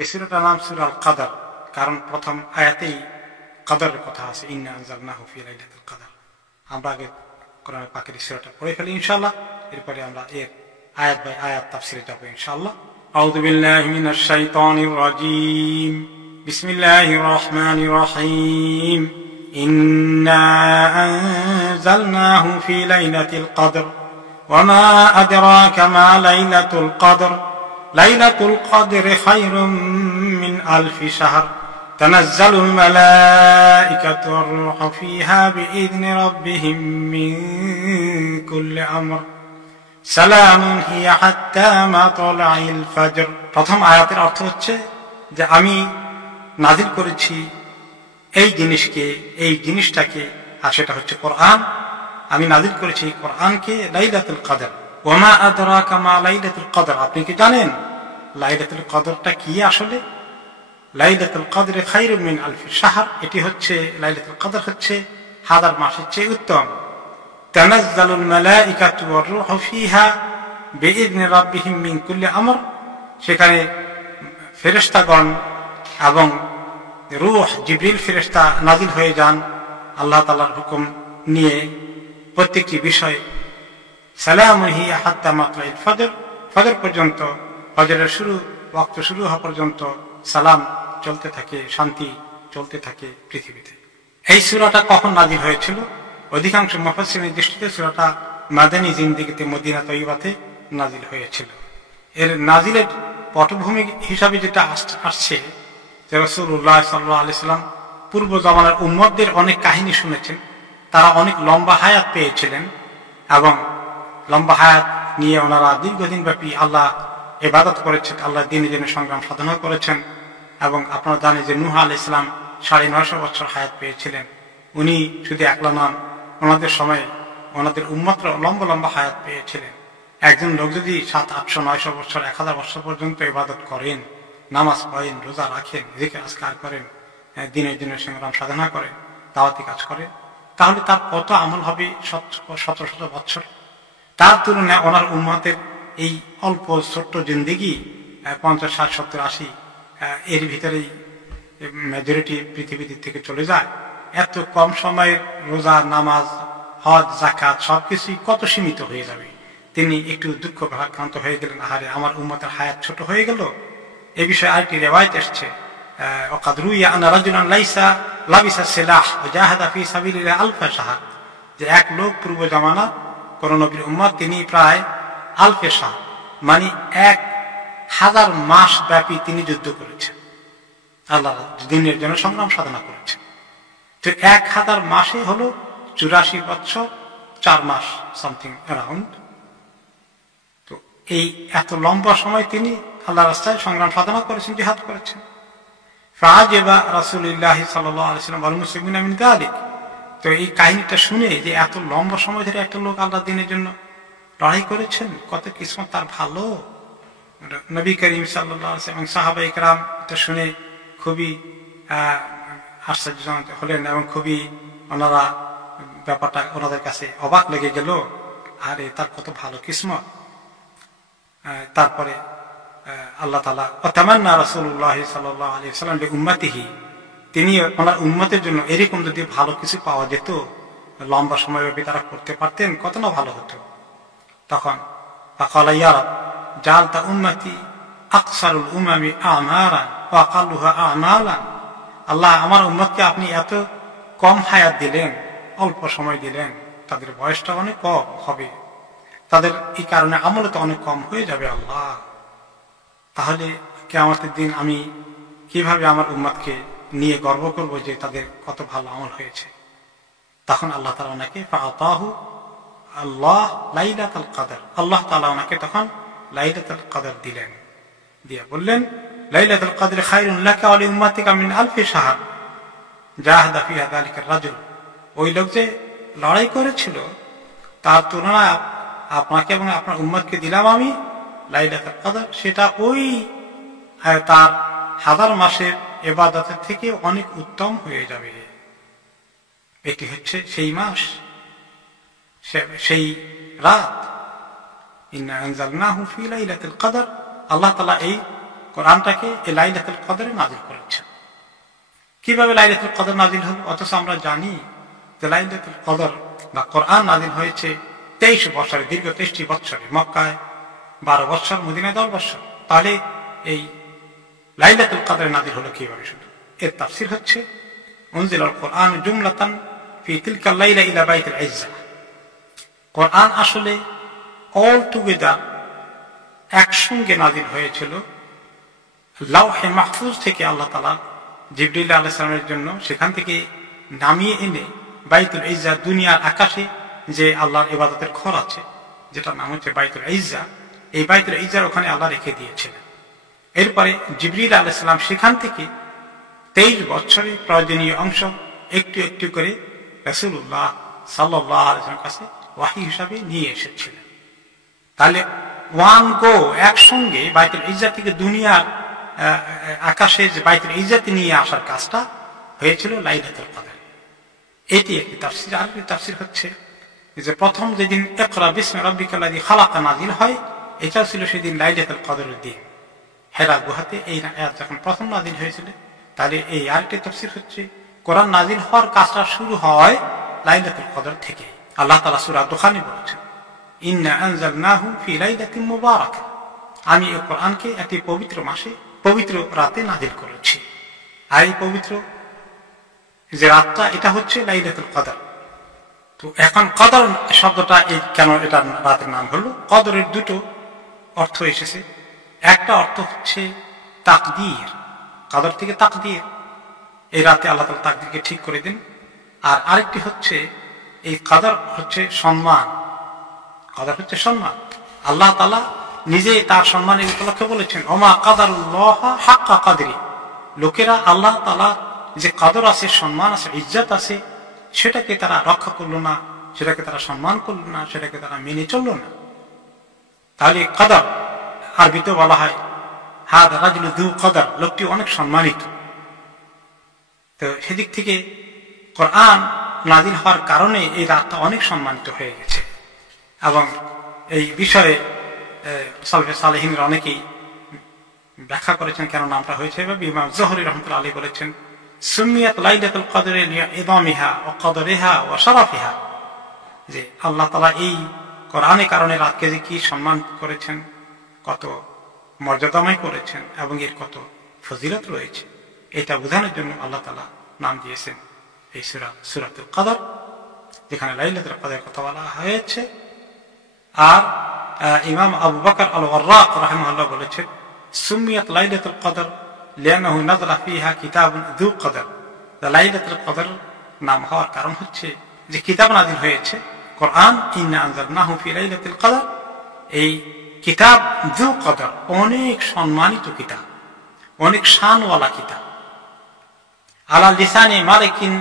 এই সূরাটার নাম সূরা আল কদর, কারণ প্রথম আয়াতেই কদরের কথা আছে, ইন্না আনজালনাহু ফি লাইলাতুল কদর। আমরা আগে কোরআন পাকের সূরাটা পড়ে ফেলি ইনশাআল্লাহ, এরপরে আমরা এর আয়াত বাই আয়াত তাফসিরে যাব ইনশাআল্লাহ। আউযু বিল্লাহি মিনাশ শাইতানির রাজীম, বিসমিল্লাহির রহমানির রহিম। ইন্না আনজালনাহু ফি লাইলাতিল কদর ওয়া মা আদরাকা মা লাইলাতুল কদর লাইলাতুল কদরি খায়রুম মিন আলফি শাহর তানাজ্জালুল মালাইকাতু ওয়ার রূহু ফিহা বিইذনি রাব্বিহিম মিন কুল্লি আমর সালামুন হিয়া হাত্তা মাতলাইল ফজর। প্রথম আয়াতের অর্থ হচ্ছে যে আমি নাযিল করেছি এই জিনিসটাকে, আর সেটা হচ্ছে কোরআন। আমি নাযিল করেছি এই কোরআনকে লাইলাতুল কদর। ওয়া মা আদরাকা মা লাইলাতুল কদর, আপনি কি জানেন লাইলাতুল কদরটা কি? আসলে লাইলাতুল কদরি খায়রুম মিন আলফি শাহর, এটি হচ্ছে লাইলাতুল কদর হচ্ছে হাজার মাসের চেয়ে উত্তম। তানাজ্জালুল মালাইকাতু ওয়ার রূহু ফিহা বিইذনি রাব্বিহিম মিন কুল্লি আমর, সেখানে ফেরেশতাগণ এবং রূহ জিবরিল ফেরেশতা নাযিল হয়ে যান আল্লাহ তাআলার হুকুম নিয়ে প্রত্যেকটি বিষয়। সালামুন হিয়া হাত্তা মাতলাইল ফজর, ফজর পর্যন্ত, ফজরের ওয়াক্ত শুরু হওয়া পর্যন্ত সালাম চলতে থাকে, শান্তি চলতে থাকে পৃথিবীতে। এই সূরাটা কখন নাযিল হয়েছিল? অধিকাংশ মুফাসসিরের দৃষ্টিতে সূরাটা মাদানী জিন্দেগিতে মদিনা তয়্যিবাতে নাযিল হয়েছিল। এর নাযিলের পটভূমি হিসাবে যেটা আসছে যে রাসূলুল্লাহ সাল্লাল্লাহু আলাইহি সাল্লাম পূর্ব জামানার উম্মতদের অনেক কাহিনী শুনেছেন, তারা অনেক লম্বা হায়াত পেয়েছিলেন এবং লম্বা হায়াত নিয়ে ওনারা দীর্ঘদিন ব্যাপী আল্লাহ ইবাদত করেছেন, আল্লাহ দ্বীনের জন্য সংগ্রাম সাধনা করেছেন। এবং আপনারা জানেন যে নূহ আলাইহিস সালাম 950 বছর হায়াত পেয়েছিলেন। উনি শুধু একলা নন, ওনাদের সময় ওনাদের উম্মতরা লম্বা লম্বা হায়াত পেয়েছিলেন। একজন লোক যদি 700, 800, 900 বছর, 1000 বছর পর্যন্ত ইবাদত করেন, নামাজ পড়েন, রোজা রাখেন, জিকির আজকার করেন, দ্বীনের জন্য সংগ্রাম সাধনা করেন, দাওয়াতি কাজ করেন, তাহলে তার কত আমল হবে শত শত বছর। তার তুলনায় ওনার উম্মতের এই অল্প ছোট্ট জিন্দেগি 50, 60, 70, 80 এর ভিতরেই মেজরিটি পৃথিবী থেকে চলে যায়। এত কম সময়ের রোজা, নামাজ, হজ, যাকাত সবকিছুই কত সীমিত হয়ে যাবে। তিনি একটু দুঃখ ভারাক্রান্ত হয়ে গেলেন, আহারে আমার উম্মতের হায়াত ছোট হয়ে গেল। এ বিষয়ে আরেকটি রিওয়ায়াত এসেছে, ওয়াকাদ রুইয়া আন্না রাজুলান লাইসা লাবিসা সিলাহ ওয়া জাহাদা ফি সাবিলিল্লাহ আলফা শাহর, যে এক লোক পূর্ব জামানা কোন নবীর উম্মত, তিনি প্রায় আলফে শাহ মানে 1000 মাস ব্যাপী তিনি যুদ্ধ করেছেন, আল্লাহ দ্বীনের জন্য সংগ্রাম সাধনা করেছেন। তো 1000 মাসে হলো 84 বছর 4 মাস সামথিং অ্যারাউন্ড। তো এই এত লম্বা সময় তিনি আল্লাহ রাস্তায় সংগ্রাম সাধনা করেছেন, জিহাদ করেছেন। ফাআজাবা রাসূলুল্লাহ সাল্লাল্লাহু আলাইহি ওয়াসাল্লাম ওয়াল মুসলিমিনা মিন যালিক। তো এই কাহিনীটা শুনে যে এত লম্বা সময় ধরে একটা লোক আল্লাহ দ্বীনের জন্য লড়াই করেছেন, কত কিসমত তার ভালো। নবী করিম সাল্লাল্লাহু আলাইহি ওয়াসাল্লাম এবং সাহাবায়ে কেরাম এটা শুনে খুবই আশ্চর্যজনক হলেন এবং খুবই ওনারা ব্যাপারটা ওনাদের কাছে অবাক লেগে গেল, আরে তার কত ভালো কিসমত। তারপরে আল্লাহ তাআলা ওয়াতামান্না রাসূলুল্লাহ সাল্লাল্লাহু আলাইহি ওয়াসাল্লাম লিউম্মাতিহি, তিনি ওনার উম্মতের জন্য এরকম যদি ভালো কিছু পাওয়া যেত, লম্বা সময় ব্যাপী তারা করতে পারতেন, কত না ভালো হতো। তখন ফাকালা ইয়া রাব জাআলতা উম্মতি আকসারুল উমামি আমারান ওয়া আকাল্লুহা আমালান, আল্লাহ আমার উম্মতকে আপনি এত কম হায়াত দিলেন, অল্প সময় দিলেন, তাদের বয়সটা অনেক কম হবে, তাদের এই কারণে আমল তো অনেক কম হয়ে যাবে আল্লাহ। তাহলে কিয়ামতের দিন আমি কিভাবে আমার উম্মতকে নিয়ে গর্ব করব যে তাদের কত ভালো আমল হয়েছে। তখন আল্লাহ তাআলা ওনাকে ফাআতাহু আল্লাহ লাইলাতুল কদর, আল্লাহ তাআলা ওনাকে তখন লাইলাতুল কদর দিলেন, দিয়ে বললেন লাইলাতুল কদর খায়রুন লাকা ওয়া লিউম্মাতিকা মিন আলফি শাহর জাহাদা ফিহা যালিকা রাজুল। ওই লোক যে লড়াই করেছিল তার তুলনায় আপনাকে এবং আপনার উম্মতকে দিলাম আমি লাইলাতুল কদর, সেটা ওই তার 1000 মাসের ইবাদতের থেকে অনেক উত্তম হয়ে যাবে। এটি হচ্ছে সেই মাস, সেই রাত। ইন্না আনজালনাহু ফি লাইলাতুল কদর, আল্লাহ তাআলা এই কোরআনটাকে এই লাইলাতুল কদরে নাজিল করেছেন। কিভাবে লাইলাতুল কদর নাজিল হল? অথচ আমরা জানি যে লাইলাতুল কদর বা কোরআন নাজিল হয়েছে 23 বছরে, দীর্ঘ 23টি বছরে। মক্কায় 12 বছর, মদিনায় 10 বছর। তাহলে এই লাইলাতুল কদর নাজিল হলো কিভাবে? শুধু এর তাফসীর হচ্ছে উনজিলাল কোরআন জুমলাতান ফি তিলকা লাইলা ইলা বাইতুল ইজ্জা। কোরআন আসলে অল টুগেদার একসঙ্গে নাজিল হয়েছিল লাওহে মাহফুজ থেকে। আল্লাহ তাআলা জিবরিল আলাইহিস সালামের জন্য সেখান থেকে নামিয়ে এনে বাইতুল ইজ্জা, দুনিয়ার আকাশে যে আল্লাহর ইবাদতের ঘর আছে, যেটা নাম হচ্ছে বাইতুল ইজ্জা, এই বাইতুল ইজ্জার ওখানে আল্লাহ রেখে দিয়েছিলেন। এরপরে জিবরিল আলাইহিস সালাম সেখান থেকে 23 বছরে প্রয়োজনীয় অংশ একটু একটু করে রাসূলুল্লাহ সাল্লাল্লাহু আলাইহি ওয়াসাল্লামের কাছে ওহী হিসাবে নিয়ে এসেছিলেন। তাহলে ওয়ান গো একসঙ্গে বাইতুল ইজ্জা থেকে দুনিয়ার আকাশে যে বাইতুল ইজ্জাতে নিয়ে আসার কাজটা হয়েছিল লাইলাতুল কদর। এটি একটি তাফসীর। আরেকটি তাফসীর হচ্ছে যে প্রথম যেদিন ইকরা বিসমি রাব্বিকাল্লাযী খালাক নাজিল হয়, এটা ছিল সেদিন লাইলাতুল কদরের দিন হেরা গুহাতে এই আয়াত যখন প্রথম নাজিল হয়েছিল। তাহলে এই আরেকটি তাফসীর হচ্ছে কোরআন নাজিল হওয়ার কাজটা শুরু হয় লাইলাতুল কদর থেকে। আল্লাহ তাআলা সূরা দুখানে বলেছেন, ইন্না আনজালনাহু ফি লাইলাতিন মুবারাকা, আমি এই কোরআনকে একটি পবিত্র মাসে, পবিত্র রাতে নাজিল করেছি। আর এই পবিত্র যে রাতটা, এটা হচ্ছে লাইলাতুল কদর। তো এখন কদর শব্দটা কেন এটা রাতের নাম হলো? কদরের দুটো অর্থ এসেছে। একটা অর্থ হচ্ছে তাকদীর, কদর থেকে তাকদীর, এই রাতে আল্লাহ তাআলা তাকদীরকে ঠিক করে দেন। আর আরেকটি হচ্ছে এই কদর হচ্ছে সম্মান, কদর হচ্ছে সম্মান। আল্লাহ তাআলা নিজে তার সম্মানের উপলক্ষে বলেছেন, ওমা কাদারুল্লাহ হাক্কা কাদরি, লোকেরা আল্লাহ তাআলা যে কদর আছে, সম্মান আছে, ইজ্জত আছে, সেটাকে তারা রক্ষা করলো না, সেটাকে তারা সম্মান করলো না, সেটাকে তারা মেনে চললো না। তাহলে কদর আরবিতে বলা হয় হাদা রাজুলু যু কদর, লোকটি অনেক সম্মানিত। তো সেদিক থেকে কোরআন নাজিল হওয়ার কারণে এই রাতটা অনেক সম্মানিত হয়ে গেছে। এবং এই বিষয়ে সালফে সালেহিনরা অনেকেই ব্যাখ্যা করেছেন কেন নামটা হয়েছে। এভাবে ইমাম জোহরী রাহমাতুল্লাহ আলাইহি বলেছেন, সুমিয়াত লাইলাতুল কদরে লিইদামিহা ওয়া কদরিহা ওয়া শারাফিহা, যে আল্লাহ তাআলা এই কোরআনের কারণে রাতকে যে কি সম্মান করেছেন, কত মর্যাদাময় করেছেন এবং এর কত ফজিলত রয়েছে, এটা বোঝানোর জন্য আল্লাহ তাআলা নাম দিয়েছেন এই সূরাতুল কদর, যেখানে লাইলাতুল কদরের কথা বলা হয়েছে। আর ইমাম আবু বকর আল-ওয়াররাক রাহিমাহুল্লাহ বলেছেন, সুমিয়াত লাইলাতুল কদর লিআন্নাহু নাযালা ফিহা কিতাবুন যু কদর। লাইলাতুল কদর নাম হওয়ার কারণ হচ্ছে যে কিতাব নাযিল হয়েছে কোরআন, ইন্না আনজালনাহু ফি লাইলাতুল কদর, এই কিতাব যু কদর, অনেক সম্মানিত কিতাব, অনেক শানওয়ালা কিতাব। আলা লিসানি মালিকিন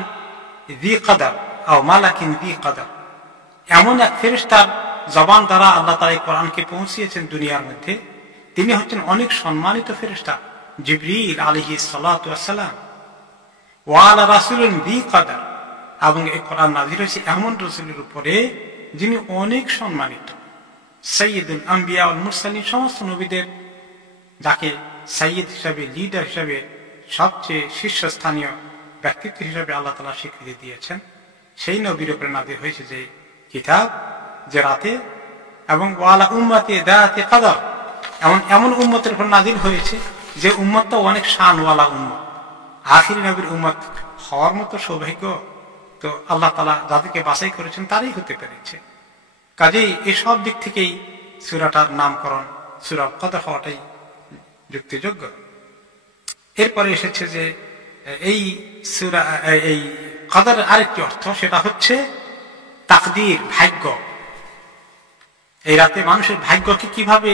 যি কদর আও মালাকিন যি কদর, এমন এক ফেরেশতার জবান দ্বারা আল্লাহ তাআলা এই কোরআনকে পৌঁছিয়েছেন দুনিয়ার মধ্যে। তিনি হচ্ছেন অনেক সম্মানিত ফেরেশতা জিবরিল আলাইহিস সালাতু ওয়াস সালাম। ওয়া আলা রাসূলিন যি কদর, এবং এই কোরআন নাযিল হয়েছে এমন রাসূলের উপরে যিনি অনেক সম্মানিত, সাইয়্যিদুল আম্বিয়া ওয়াল মুরসালিন, সমস্ত নবীদের যাকে সাইয়্যিদ হিসাবে, লিডার হিসাবে, সবচেয়ে শীর্ষস্থানীয় ব্যক্তিত্ব হিসাবে আল্লাহ তাআলা স্বীকৃতি দিয়েছেন, সেই নবীর উপরে নাযিল হয়েছে যে কিতাব, যে রাতে। এবং ওয়ালা উম্মতি দাতি কদর, এমন উম্মতের উপর নাযিল হয়েছে যে উম্মতটা অনেক শানওয়ালা উম্মত, আখিরি নবীর উম্মত হওয়ার মতো সৌভাগ্য তো আল্লাহ তাআলা যাদেরকে বাছাই করেছেন তারাই হতে পেরেছে। কাজেই এই সব দিক থেকেই সূরাটার নামকরণ সূরা কদর হওয়াটাই যুক্তিযোগ্য। এরপরে এসেছে যে এই সূরা, এই কদরের আরেকটি অর্থ, সেটা হচ্ছে তাকদীর, ভাগ্য। এই রাতে মানুষের ভাগ্যকে কিভাবে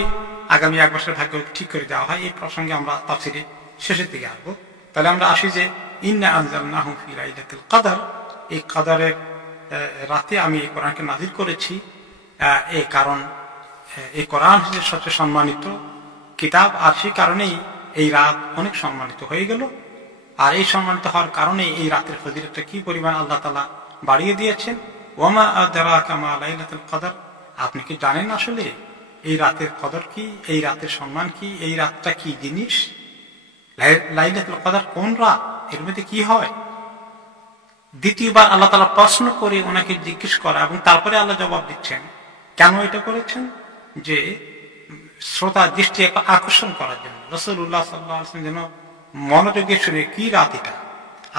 আগামী 1 বছরের ভাগ্য ঠিক করে দেওয়া হয়, এই প্রসঙ্গে আমরা তাফসীরে শেষের দিকে আসবো। তাহলে আমরা আসি যে ইন্না আনজালনাহু ফি লাইলাতুল কদর, এই কদরের রাতে আমি এই কোরআনকে নাযিল করেছি। এই কারণ এই কোরআন হচ্ছে সবচেয়ে সম্মানিত কিতাব, আর সেই কারণেই এই রাত অনেক সম্মানিত হয়ে গেল। আর এই সম্মানিত হওয়ার কারণে এই রাতের ফজিলতটা কি পরিমাণ আল্লাহ তাআলা বাড়িয়ে দিয়েছেন। ওয়ামা আদরাকা মা লাইলাতুল কদর, আপনি কি জানেন আসলে এই রাতের কদর কি, এই রাতের সম্মান কি, এই রাতটা কি জিনিস, লাইলাতুল কদর কোন রাত, এর মধ্যে কি হয়। দ্বিতীয়বার আল্লাহ তাআলা প্রশ্ন করে ওনাকে জিজ্ঞেস করা, এবং তারপরে আল্লাহ জবাব দিচ্ছেন। কেন এটা করেছেন? যে শ্রোতা দৃষ্টি আকর্ষণ করার জন্য, রাসূলুল্লাহ সাল্লাল্লাহু আলাইহি ওয়াসাল্লাম যেন মনোযোগে শুনে কি রাত এটা,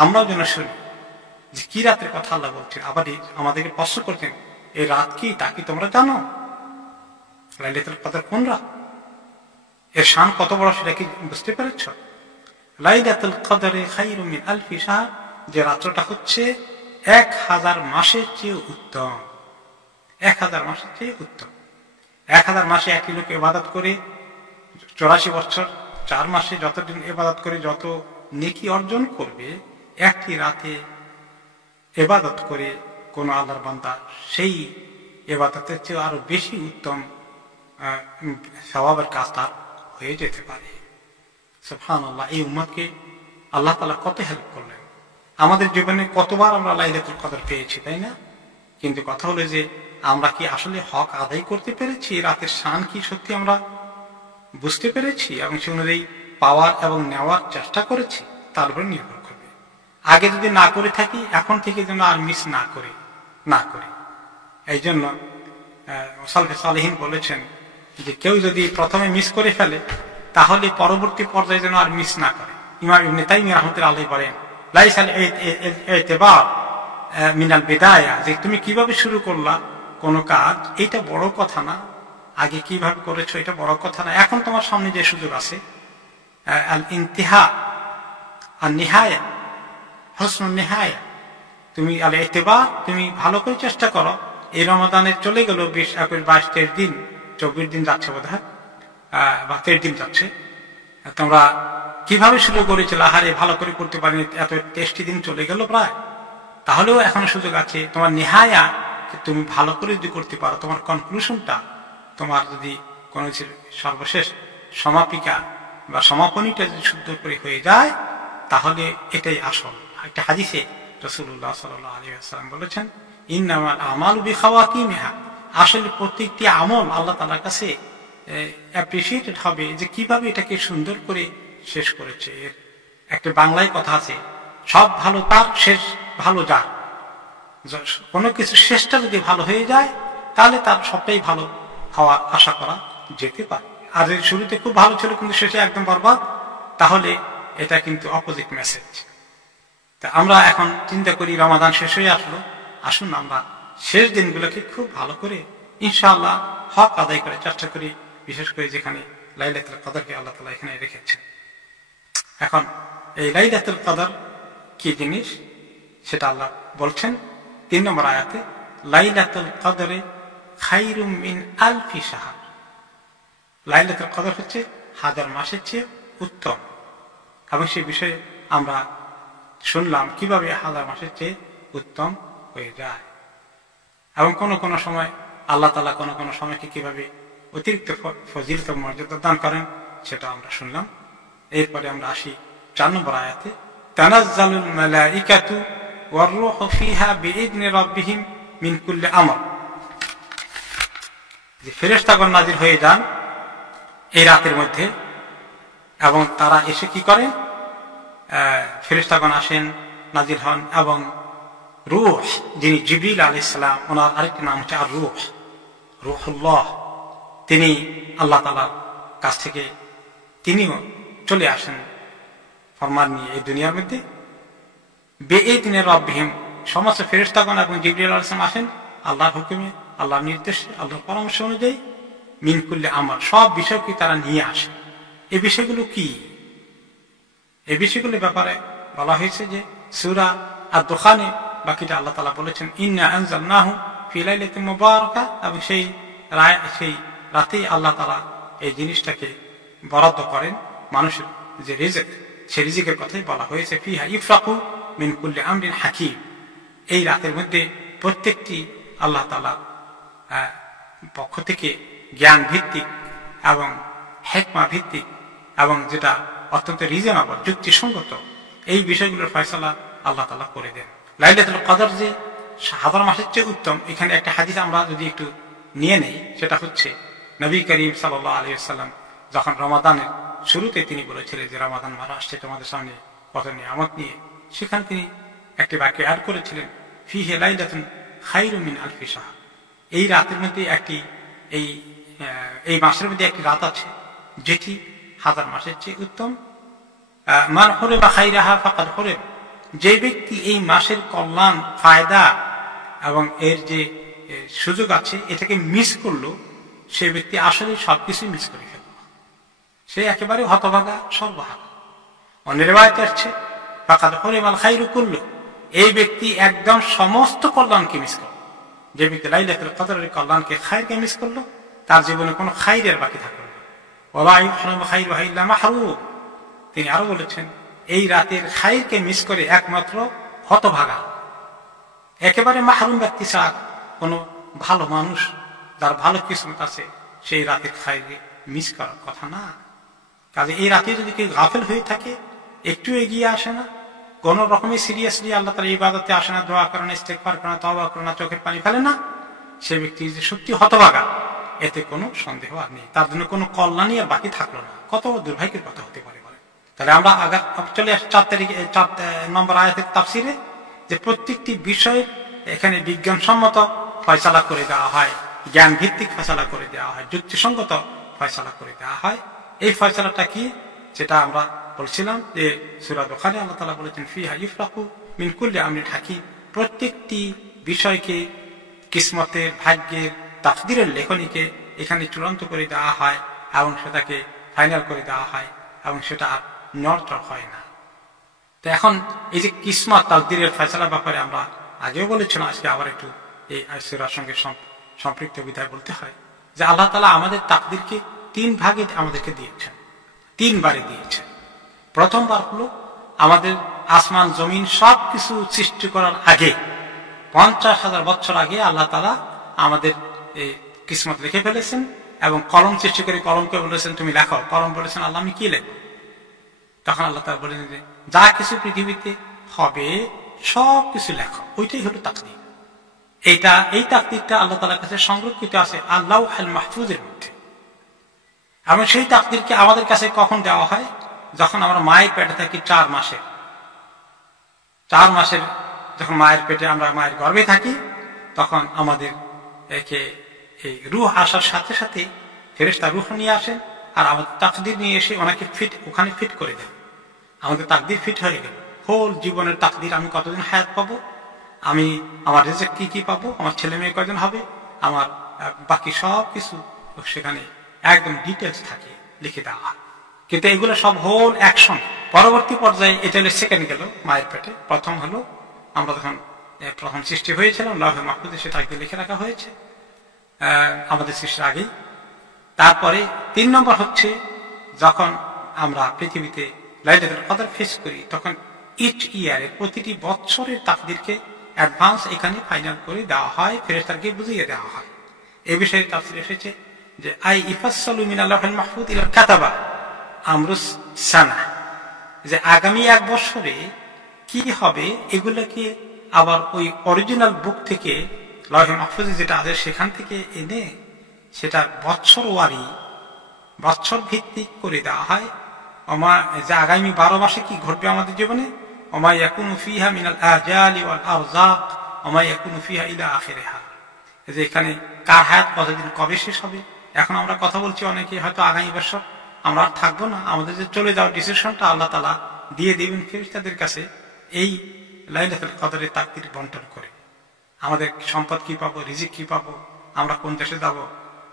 আমরাও যেন শুনি যে কি রাতের কথা আল্লাহ বলছেন। আবার আমাদেরকে প্রশ্ন করছেন, এই রাত কি, তা কি তোমরা জানো? লাইলাতুল কদর কোন রাত, এর শান কত বড় সেটা কি বুঝতে পেরেছ? লাইলাতুল কদরে খায়রুম মিন আলফি শাহর, যে রাত্রটা হচ্ছে 1000 মাসের চেয়ে উত্তম। 1000 মাসের চেয়ে উত্তম। 1000 মাসে একটি লোক ইবাদত করে 84 বছর 4 মাসে যতদিন ইবাদত করে যত নেকি অর্জন করবে, একটি রাতে ইবাদত করে কোন আল্লাহর বান্দা সেই ইবাদতের চেয়ে আরো বেশি উত্তম সওয়াবের কাজ তার হয়ে যেতে পারে। সুবহানাল্লাহ, এই উম্মতকে আল্লাহ তাআলা কত হেল্প করলেন। আমাদের জীবনে কতবার আমরা লাইলাতুল কদর পেয়েছি, তাই না? কিন্তু কথা হলো যে আমরা কি আসলে হক আদায় করতে পেরেছি? রাতের শান কি সত্যি আমরা বুঝতে পেরেছি এবং সে অনুযায়ী পাওয়ার এবং নেওয়ার চেষ্টা করেছি? তার উপর নির্ভর করবে। আগে যদি না করে থাকি, এখন থেকে যেন আর মিস না করি। এই জন্য সালফে সালেহীন বলেছেন যে কেউ যদি প্রথমে মিস করে ফেলে, তাহলে পরবর্তী পর্যায়ে যেন আর মিস না করে। ইমাম ইবনে তাইমিয়া রাহমাতুল্লাহ আলাইহি বলেন, লাইসাল ইতিবার মিনাল বিদায়া, যে তুমি কিভাবে শুরু করলা কোন কাজ, এটা বড় কথা না। আগে কিভাবে করেছো এটা বড় কথা না। এখন তোমার সামনে যে সুযোগ আছে, আল ইনতিহা আর নিহায়া হসনুন নিহায়া, তুমি আল ইতিবার তুমি ভালো করে চেষ্টা করো। এই রমাদানে চলে গেল 20, 21, 22, 23 দিন, 24 দিন যাচ্ছে বোধ হয়, বা 23 দিন যাচ্ছে। তোমরা কিভাবে শুরু করেছিল? আহারে ভালো করে করতে পারিনি, এত 23 দিন চলে গেল প্রায়। তাহলেও এখনো সুযোগ আছে। তোমার নেহায়া তুমি ভালো করে যদি করতে পারো, তোমার কনক্লুশনটা, তোমার যদি কোন সর্বশেষ সমাপিকা বা সমাপনীটা যদি শুদ্ধ করে হয়ে যায়, তাহলে এটাই আসল। একটা হাদিসে রাসূলুল্লাহ সাল্লাল্লাহু আলাইহি ওয়াসাল্লাম বলেছেন, ইন্নামাল আমালু বিখাওয়াতিমিহা, আসলে প্রত্যেকটি আমল আল্লাহ তাআলার কাছে অ্যাপ্রিশিয়েটেড হবে যে কিভাবে এটাকে সুন্দর করে শেষ করেছে। এর একটা বাংলায় কথা আছে, সব ভালো তার, শেষ ভালো যার। কোনো কিছু শেষটা যদি ভালো হয়ে যায়, তাহলে তার সবটাই ভালো হওয়ার আশা করা যেতে পারে। আর যদি শুরুতে খুব ভালো ছিল কিন্তু শেষে একদম বরবাদ, তাহলে এটা কিন্তু অপোজিট মেসেজ। তা আমরা এখন চিন্তা করি রমাদান শেষ হয়ে আসলো, আসুন আমরা শেষ দিনগুলোকে খুব ভালো করে ইনশাআল্লাহ হক আদায় করে চেষ্টা করি, বিশেষ করে যেখানে লাইলাতুল কদরকে আল্লাহ তাআলা এখানে রেখেছেন। এখন এই লাইলাতুল কদর কি জিনিস সেটা আল্লাহ বলছেন 3 নম্বর আয়াতে, লাইলাতুল কদরে খায়রুম মিন আলফি শাহর। লাইলাতুল কদর হচ্ছে 1000 মাসের চেয়ে উত্তম। এবং সেই বিষয়ে আমরা শুনলাম কিভাবে 1000 মাসের চেয়ে উত্তম হয়ে যায়, এবং কোন সময় আল্লাহ তাআলা কোন সময়কে কিভাবে অতিরিক্ত ফজিলত মর্যাদা দান করেন সেটা আমরা শুনলাম। এরপরে আমরা আসি 4 নম্বর আয়াতে, তানাজ্জালুল মালাইকাতু ওয়ার রূহু ফিহা বিইذনি রাব্বিহিম মিন কুল্লি আমর। যে ফেরেশতাগণ নাজিল হয়ে যান এই রাতের মধ্যে, এবং তারা এসে কি করেন, ফেরেশতাগণ আসেন, নাজিল হন, এবং রূহ, যিনি জিবরিল আলাইহিস সালাম, ওনার আরেকটি নাম হচ্ছে আর রূহ, রূহুল্লাহ, তিনি আল্লাহ তাআলার কাছ থেকে তিনিও চলে আসেন ফরমান নিয়ে এই দুনিয়ার মধ্যে। বিইذনি রাব্বিহিম, সমস্ত ফেরেশতাগণ এবং জিবরিল আলাইহিস সালাম আসেন আল্লাহর হুকুমে, আল্লাহর নির্দেশে, আল্লাহর পরামর্শ অনুযায়ী, মিন কুল্লি আমর, সব বিষয়কে তারা নিয়ে আসে। এই বিষয়গুলো কি? এই বিষয়গুলোর ব্যাপারে বলা হয়েছে যে সূরা আদ-দুখানে বাকিটা আল্লাহ তাআলা বলেছেন, ইন্না আনজালনাহু ফি লাইলাতিন মুবারাকা, এবং সেই রাতেই আল্লাহ তাআলা এই জিনিসটাকে বরাদ্দ করেন মানুষের যে রিজিক, সেই রিজিকের কথাই বলা হয়েছে, ফিহা ইফরাকু মিন কুল্লি আমরিন হাকিম। এই রাতের মধ্যে প্রত্যেকটি আল্লাহ তাআলার পক্ষ থেকে জ্ঞান ভিত্তিক এবং হিকমা ভিত্তিক, এবং যেটা অত্যন্ত রিজনেবল, যুক্তিসঙ্গত, এই বিষয়গুলোর ফয়সালা আল্লাহ তাআলা করে দেন। লাইলাতুল কদর যে 1000 মাসের চেয়ে উত্তম, এখানে একটা হাদিস আমরা যদি একটু নিয়ে নেই, সেটা হচ্ছে নবী করিম সাল্লাল্লাহু আলাইহি ওয়াসাল্লাম যখন রমাদানের শুরুতে তিনি বলেছিলেন যে রমাদান মাস আসছে তোমাদের সামনে কত নিয়ামত নিয়ে, সেখানে তিনি একটি বাক্য অ্যাড করেছিলেন, ফিহি লাইলাতুন খায়রুম মিন আলফি শাহর। এই রাতের মধ্যে এই মাসের মধ্যে একটি রাত আছে যেটি হাজার মাসের চেয়ে উত্তম। মান হুরিমা খায়রাহা ফাকাদ হুরিম, যে ব্যক্তি এই মাসের কল্যাণ, ফায়দা এবং এর যে সুযোগ আছে এটাকে মিস করলো, সে ব্যক্তি আসলে সবকিছুই মিস করে ফেলল, সে একেবারে হতভাগা, সর্বহারা। অন্য রিওয়ায়াতে আসছে ফাকাদ হুরিমাল খায়রু কুল্লু, এই ব্যক্তি একদম সমস্ত কল্যাণকে মিস করল। যে ব্যক্তি লাইলাতুল কদরের কল্যাণকে, খায়রকে মিস করলো, তার জীবনে কোনো খায়রের বাকি থাকলো না। ওয়ালা ইউহরামু খায়রুহা ইল্লা মাহরুম, তিনি আরো বলেছেন এই রাতের খায়রকে মিস করে একমাত্র হতভাগা, একেবারে মাহরুম ব্যক্তি ছাড়া কোনো ভালো মানুষ যার ভালো কিসমত আছে সেই রাতের খায়রকে মিস করার কথা না। কাজে এই রাতে যদি কেউ গাফেল হয়ে থাকে, একটু এগিয়ে আসে না, কোন রকমের সিরিয়াসলি আল্লাহ তাআলার ইবাদতে আসে না, দোয়া করে না, ইস্তেগফার করে না, তওবা করে না, চোখের পানি ফেলে না, সে ব্যক্তি যে সত্যি হতভাগা, এতে কোনো সন্দেহ আর নেই, তার জন্য কোনো কল্যাণই আর বাকি থাকলো না। কত দুর্ভাগ্যের কথা হতে পারে বলে। তাহলে আমরা আগে চলে আসি 4 নম্বর আয়াতের তাফসিরে, যে প্রত্যেকটি বিষয়ের এখানে বিজ্ঞানসম্মত ফয়সালা করে দেওয়া হয়, জ্ঞান ভিত্তিক ফয়সালা করে দেওয়া হয়, যুক্তিসঙ্গত ফয়সালা করে দেওয়া হয়। এই ফয়সালাটা কি, যেটা আমরা বলছিলাম যে সূরা বুখারী আল্লাহ তাআলা বলেছেন ফিহা ইফরাকু মিন কুল্লি আমরিন হাকিম, প্রত্যেকটি বিষয়কে, কিসমতের, ভাগ্যের, তাকদীরের লেখনীকে এখানে চূড়ান্ত করে দেওয়া হয় এবং সেটাকে ফাইনাল করে দেওয়া হয় এবং সেটা আর নড়চড় হয় না। তো এখন এই যে কিসমত, তাকদীরের ফয়সালার ব্যাপারে আমরা আগেও বলেছিলাম, আজকে আবার একটু এই সূরার সঙ্গে সম্পৃক্ত বিধায় বলতে হয় যে আল্লাহ তাআলা আমাদের তাকদীরকে 3 ভাগে আমাদেরকে দিয়েছেন, 3 বারে দিয়েছেন। প্রথমবার হলো আমাদের আসমান জমিন সবকিছু সৃষ্টি করার আগে, 50,000 বছর আগে আল্লাহ তাআলা আমাদের এই কিসমত লিখে ফেলেছেন এবং কলম সৃষ্টি করে কলমকে বলেছেন তুমি লেখো। কলম বলেছেন আল্লাহ আমি কি লিখব? তখন আল্লাহ তাআলা বলেন যে যা কিছু পৃথিবীতে হবে সবকিছু লেখো। ওইটাই হলো তাকদীর। এই তাকদীরটা আল্লাহ তাআলার কাছে সংরক্ষিত আছে আল্লাহুল মাহফুজের মধ্যে। এবং সেই তাকদীরকে আমাদের কাছে কখন দেওয়া হয়? যখন আমরা মায়ের পেটে থাকি 4 মাসের। 4 মাসের যখন মায়ের পেটে, আমরা মায়ের গর্ভে থাকি, তখন আমাদের এই রূহ আসার সাথে সাথে ফেরেশতা রূহ নিয়ে আসেন আর আমাদের তাকদীর নিয়ে এসে ওখানে ফিট করে দেন। আমাদের তাকদীর ফিট হয়ে গেল। হোল জীবনের তাকদীর, আমি কতদিন হায়াত পাবো, আমি আমার রিজিক কি পাবো, আমার ছেলে মেয়ে কয়জন হবে, আমার বাকি সব কিছু সেখানে একদম ডিটেলস থাকে, লিখে দেওয়া হয়। কিন্তু এগুলো সব হোল অ্যাকশন। পরবর্তী পর্যায়ে এটা হলো সেকেন্ড গেল মায়ের পেটে। প্রথম হলো আমরা যখন প্রথম সৃষ্টি হয়েছিলাম, লাউহে মাহফুজে সেটা আগে লিখে রাখা হয়েছে আমাদের সৃষ্টির আগেই। তারপরে 3 নম্বর হচ্ছে যখন আমরা পৃথিবীতে লাইলাতুল কদর ফেস করি, তখন ইচ ইয়ারের, প্রতিটি বছরের তাকদীরকে অ্যাডভান্স এখানে ফাইনাল করে দেওয়া হয়, ফেরেশতাকে বুঝিয়ে দেওয়া হয়। এই বিষয়ে তাফসীরে এসেছে যে আই ইফাসসালু মিনাল লাউহিল মাহফুজ ইলা কাতাবা আমরুস সানা, যে আগামী 1 বছরে কি হবে এগুলোকে আবার ওই অরিজিনাল বুক থেকে, লাউহে মাহফুজে যেটা আছে সেখান থেকে এনে সেটা বছর ভিত্তিক করে দেওয়া হয়। যে আগামী 12 মাসে কি ঘটবে আমাদের জীবনে, ওমা ইয়াকুনু ফিহা মিনাল আজালি ওয়াল আরযাক ওমা ইয়াকুনু ফিহা ইলা আখিরিহা, যে এখানে কার হায়াত কতদিন, কবে শেষ হবে। এখন আমরা কথা বলছি, অনেকে হয়তো আগামী বছর আমরা আর থাকবো না, আমাদের যে চলে যাওয়ার ডিসিশনটা আল্লাহ তাআলা দিয়ে দেবেন ফেরেশতাদের কাছে এই লাইলাতুল কদরের তাকদীর বন্টন করে। আমাদের সম্পদ কি পাবো, রিজিক কি পাবো, আমরা কোন দেশে যাব,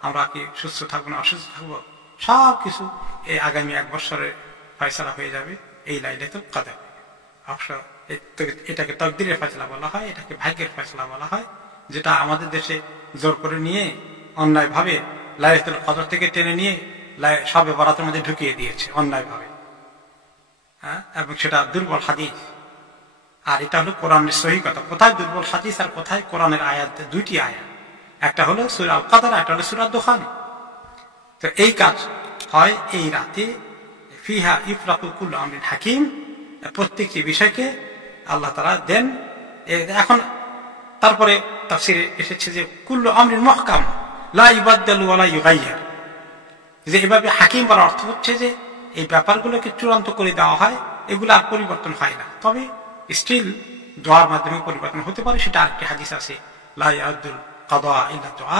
আমরা কি সুস্থ থাকবো না অসুস্থ থাকবো, সব কিছু এই আগামী 1 বছরের ফয়সালা হয়ে যাবে এই লাইলাতুল কদর। এটাকে তাকদীরের ফয়সালা বলা হয়, এটাকে ভাগ্যের ফয়সালা বলা হয়, যেটা আমাদের দেশে জোর করে নিয়ে অন্যায় ভাবে লাইলাতুল কদর থেকে টেনে নিয়ে শবে বরাতের মধ্যে ঢুকিয়ে দিয়েছে অন্যায় ভাবে। এবং সেটা দুর্বল হাদিস। আর এটা হলো কোরআনের সহি কথা। কোথায় দুর্বল হাদিস আর কোথায় কোরআনের আয়াত, 2টি আয়াত, একটা হলো সূরা আল কদর, একটা হলো সূরা দুখান। তো এই কাজ হয় এই রাতে, ফিহা ইফরাকু কুল্লু আমরিন হাকিম, প্রত্যেকটি বিষয়কে আল্লাহ তাআলা দেন। এখন তারপরে তাফসীরে এসেছে যে কুল্লু আমরিন মুহকাম লা ইউবাদদালু ওয়া লা ইউগাইয়ার, যে এভাবে হাকিম বলার অর্থ হচ্ছে যে এই ব্যাপারগুলোকে চূড়ান্ত করে দেওয়া হয়, এগুলো আর পরিবর্তন হয় না, তবে স্টিল দোয়ার মাধ্যমে পরিবর্তন হতে পারে। সেটা আরেকটি হাদিস আছে, লা ইয়াদুল কাদা ইল্লা দুআ,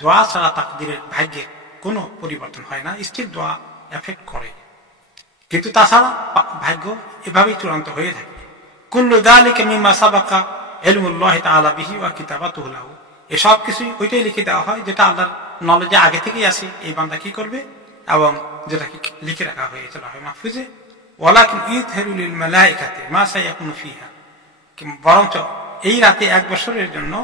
দোয়া ছাড়া তাকদীরের ভাগ্যের কোনো পরিবর্তন হয় না, স্টিল দোয়া এফেক্ট করে, কিন্তু তাছাড়া ভাগ্য এভাবেই চূড়ান্ত হয়ে থাকে। কুল্লু যালিকা মিম্মা সাবাকা ইলমুল্লাহি তাআলা বিহি ওয়া কিতাবাতুহু লাহু, এসব কিছুই ওইটাই লিখে দেওয়া হয় যেটা আল্লাহর নলেজে আগে থেকেই আছে এই বান্দা কি করবে, এবং যেটাকে লিখে রাখা হয়েছে লাহে মাহফুজে। ওয়ালাকিন ইযহিরু লিল মালাইকাতি মা সায়াকুনু ফিহা, বরঞ্চ এই রাতে 1 বছরের জন্য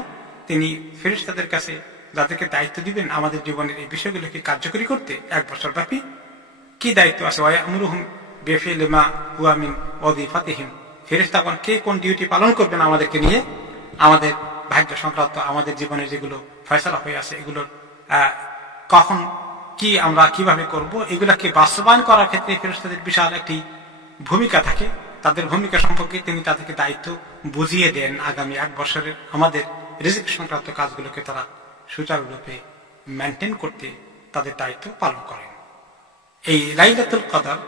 তিনি ফেরেশতাদের কাছে যাদেরকে দায়িত্ব দিবেন আমাদের জীবনের এই বিষয়গুলোকে কার্যকরী করতে 1 বছর ব্যাপী কি দায়িত্ব আছে, ওয়ায়ামুরুহুম বিফিলি মা হুয়া মিন ওয়াজিফাতিহিম, ফেরেশতাগণ কে কোন ডিউটি পালন করবেন আমাদেরকে নিয়ে, আমাদের ভাগ্য সংক্রান্ত আমাদের জীবনের যেগুলো ফয়সালা হয়ে আছে এগুলোর কখন কি আমরা কিভাবে করব, এগুলাকে বাস্তবায়ন করার ক্ষেত্রে ফেরেশতাদের বিশাল একটি ভূমিকা থাকে। তাদের ভূমিকা সম্পর্কে তিনি তাদেরকে দায়িত্ব বুঝিয়ে দেন। আগামী 1 বছরের আমাদের রিজিক সংক্রান্ত কাজগুলোকে তারা সুচারুরূপে মেনটেন করতে তাদের দায়িত্ব পালন করেন। এই লাইলাতুল কদর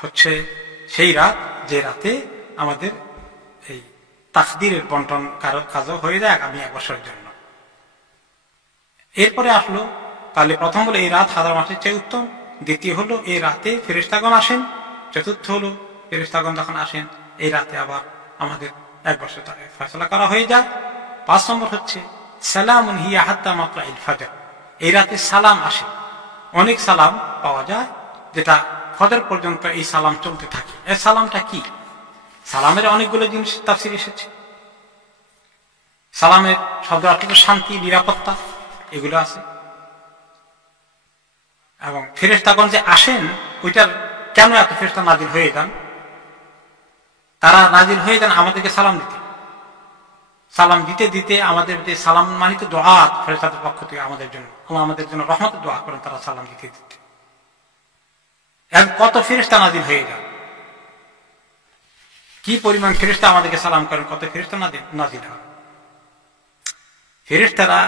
হচ্ছে সেই রাত যে রাতে আমাদের এই তাকদীরের বন্টন কাজও হয়ে যায় আগামী 1 বছরের জন্য। এরপরে আসলো, তাহলে প্রথম হলো এই রাত হাজার মাসের চেয়ে উত্তম, দ্বিতীয় হলো এই রাতে ফেরেশতাগণ আসেন, চতুর্থ হলো ফেরেশতাগণ যখন আসেন এই রাতে আবার আমাদের 1 বছর ফয়সালা করা হয়ে যায়। 5 নম্বর হচ্ছে সালামুন হিয়া হাত্তা মাতলাইল ফাজর, এই রাতে সালাম আসে, অনেক সালাম পাওয়া যায় যেটা ফজর পর্যন্ত এই সালাম চলতে থাকে। এই সালামটা কি? সালামের অনেকগুলো জিনিস তাফসীরে এসেছে। সালামের শব্দ অর্থ শান্তি, নিরাপত্তা, এগুলো আছে। এবং ফেরেশতাগণ যে আসেন ওইটার কেন এত ফেরেশতা নাজিল হয়ে যান, তারা নাজিল হয়ে যান আমাদেরকে সালাম দিতে, সালাম দিতে দিতে আমাদের যে সালাম মানিত দোয়া ফেরেশতাদের পক্ষ থেকে আমাদের জন্য রহমতের দোয়া করেন তারা সালাম দিতে দিতে। কত ফেরেশতা নাজিল হয়ে যান, কি পরিমাণ ফেরেশতা আমাদেরকে সালাম করেন, কত ফেরেশতা নাজিল হন। ফেরেশতারা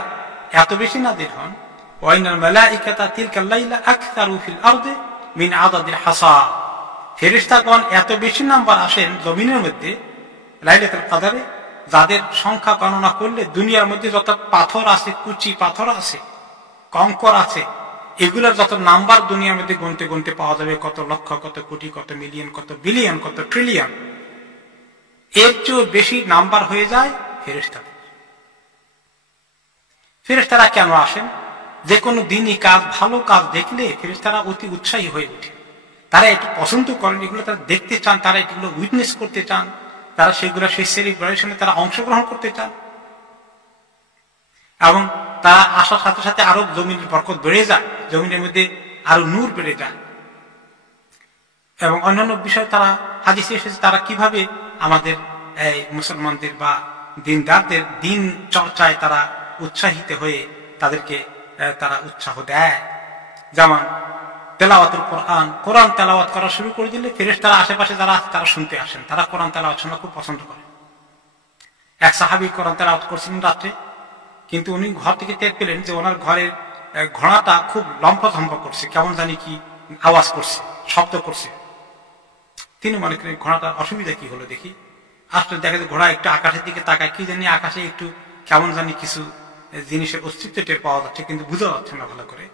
এত বেশি নাজিল হন, ওয়াইনাল মালাইকাতা তিলকাল লাইলা আকসারু ফিল আরদি মিন আদাদিল হাসা, ফেরেশতাগণ এত বেশি নাম্বার আসেন জমিনের মধ্যে লাইলাতুল কদরে, যাদের সংখ্যা গণনা করলে দুনিয়ার মধ্যে যত পাথর আছে, কুচি পাথর আছে, কঙ্কর আছে, এগুলোর যত নাম্বার দুনিয়ার মধ্যে গুনতে গুনতে পাওয়া যাবে, কত লক্ষ, কত কোটি, কত মিলিয়ন, কত বিলিয়ন, কত ট্রিলিয়ন, এর চেয়ে বেশি নাম্বার হয়ে যায় ফেরেশতাদের। ফেরেশতারা কেন আসেন? যে কোনো দিনই কাজ, ভালো কাজ দেখলে ফেরেশতারা অতি উৎসাহী হয়ে ওঠে, তারা একটু পছন্দ করেন, এগুলো তারা দেখতে চান, তারা এগুলো উইটনেস করতে চান, তারা সেগুলো সেই সেলিব্রেশনে তারা অংশগ্রহণ করতে চান, এবং তারা আসার সাথে সাথে আরো জমিনের বরকত বেড়ে যায়, জমিনের মধ্যে আরো নূর বেড়ে যায়। এবং অন্যান্য বিষয় তারা হাদিসে এসেছে তারা কিভাবে আমাদের এই মুসলমানদের বা দিনদারদের দিন চর্চায় তারা উৎসাহিত হয়ে তাদেরকে তারা উৎসাহ দেয়। যেমন তেলাওয়াতুল কোরআন, কোরআন তেলাওয়াত করা শুরু করে দিলে ফেরেশতারা আশেপাশে যারা আছে তারা শুনতে আসেন, তারা কোরআন তেলাওয়াত শোনা খুব পছন্দ করেন। এক সাহাবী কোরআন তেলাওয়াত করছিলেন রাত্রে, কিন্তু উনি ঘর থেকে টের পেলেন যে ওনার ঘরের ঘোড়াটা খুব লম্ফঝম্প করছে, কেমন জানি কি আওয়াজ করছে, শব্দ করছে। তিনি মনে করেন ঘোড়াটার অসুবিধা কি হলো দেখি, আসলে দেখা যায় ঘোড়া একটু আকাশের দিকে তাকায়, কি জানি আকাশে একটু কেমন জানি কিছু জিনিসের অস্তিত্ব টের পাওয়া যাচ্ছে, কিন্তু বোঝা যাচ্ছে না ভালো করে,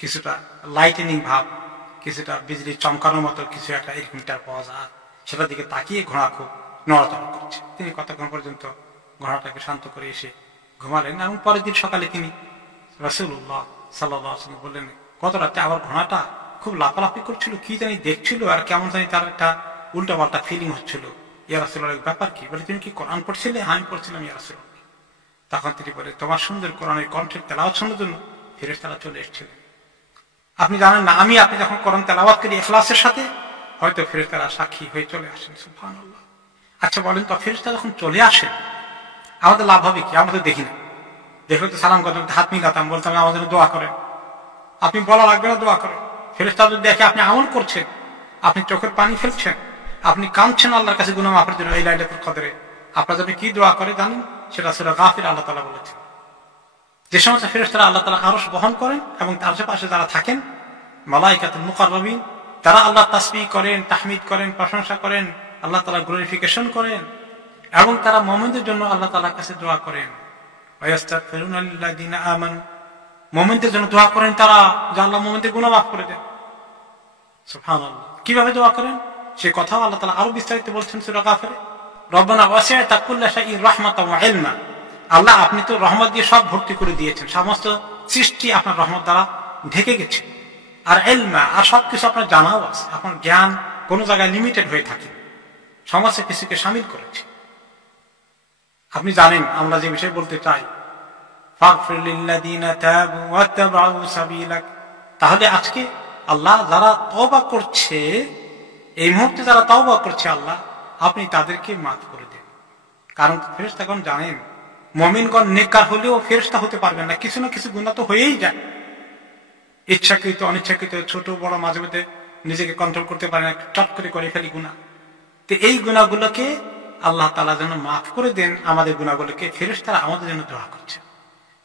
কিছুটা লাইটেনিং ভাব, কিছুটা বিজলি চমকানোর মতো কিছু একটা এরকম টের পাওয়া যায়। সেটার দিকে তাকিয়ে ঘোড়া খুব নড়াচড়া করছে। তিনি কতক্ষণ পর্যন্ত ঘোড়াটাকে শান্ত করে এসে ঘুমালেন, এবং পরের দিন সকালে তিনি রাসূলুল্লাহ সাল্লাল্লাহু আলাইহি ওয়াসাল্লাম বললেন, গত রাতে আবার ঘোড়াটা খুব লাফালাফি করছিল, কি জানি দেখছিল, আর কেমন জানি তার একটা উল্টা পাল্টা ফিলিং হচ্ছিল। ইয়া রাসূলুল্লাহ, ব্যাপার কি? বলে, তুমি কি কোরআন পড়ছিলে? হ্যাঁ, আমি পড়ছিলাম ইয়া রাসূলুল্লাহ। তখন তিনি বলে, তোমার সুন্দর কোরআনের কণ্ঠের তেলাওয়াত শোনার জন্য ফেরেশতারা চলে এসেছিলেন। আপনি জানেন না, আপনি যখন কোরআন তেলাওয়াত করি ইখলাসের সাথে, হয়তো ফেরেশতারা সাক্ষী হয়ে চলে আসেন। সুবহানাল্লাহ। আচ্ছা বলেন তো, ফেরেশতারা যখন চলে আসেন আমাদের লাভ হবে কি? আমরা তো দেখি না, দেখলে তো সালাম করতাম, হাত মিলাতাম, বলতাম আমাদের জন্য দোয়া করেন। আপনি বলা লাগবে না, দোয়া করেন। ফেরেশতারা যদি দেখে আপনি আমল করছেন, আপনি চোখের পানি ফেলছেন, আপনি কাঁদছেন আল্লাহর কাছে গুনাহ মাফের জন্য এই লাইলাতুল কদরে, আপনার জন্য কি দোয়া করে জানেন? সেটা সূরা গাফির আল্লাহ তাআলা বলেছেন, যে সমস্ত ফেরেশতারা আল্লাহ তাআলা আরশ বহন করেন এবং তার আশেপাশে যারা থাকেন মালায়েকাতুল মুকাররাবিন, তারা আল্লাহ তাসবিহ করেন, তাহমিদ করেন, প্রশংসা করেন, আল্লাহ তাআলা গ্লোরিফিকেশন করেন এবং তারা মুমিনদের জন্য আল্লাহ তাআলার কাছে দোয়া করেন। ওয়ায়াস্তাগফিরুনা লিল্লাযিনা আমানু, মুমিনদের জন্য দোয়া করেন তারা যে আল্লাহ মুমিনদের গুনাহ মাফ করে দেন। সুবহানাল্লাহ। কিভাবে দোয়া করেন সে কথাও আল্লাহ তাআলা আরো বিস্তারিত বলছেন সূরা গাফিরে। রব্বানা ওয়াসি'তা কুল্লা শাইইন রাহমাতাও ওয়া ইলমা, আল্লাহ আপনি তো রহমত দিয়ে সব ভর্তি করে দিয়েছেন, সমস্ত সৃষ্টি আপনার রহমত দ্বারা ঢেকে গেছে, আর ইলমা, আর সবকিছু আপনার জানাও আছে, আপনার জ্ঞান কোনো জায়গায় লিমিটেড হয়ে থাকে, সমস্ত কিছুকে শামিল করেছে। আপনি জানেন আমরা যে বিষয় বলতে চাই, ফাগফির লিল্লাযিনা তাবু ওয়াত্তাবাউ সাবিলাক, তাহলে আজকে আল্লাহ যারা তওবা করছে, এই মুহূর্তে যারা তওবা করছে আল্লাহ আপনি তাদেরকে মাফ করে দেন। কারণ ফেরেশতাগণ জানেন মুমিনগণ নেককার হলেও ফেরেশতা হতে পারবেন না, কিছু না কিছু গুনাহ তো হয়েই যায়, ইচ্ছাকৃত অনিচ্ছাকৃত, ছোট বড়, মাঝে মধ্যে নিজেকে কন্ট্রোল করতে পারে না, চট করে ফেলি গুনাহ। তো এই গুনাহগুলোকে আল্লাহ তাআলা যেন মাফ করে দেন, আমাদের গুনাহগুলোকে ফেরেশতারা আমাদের জন্য দোয়া করছে।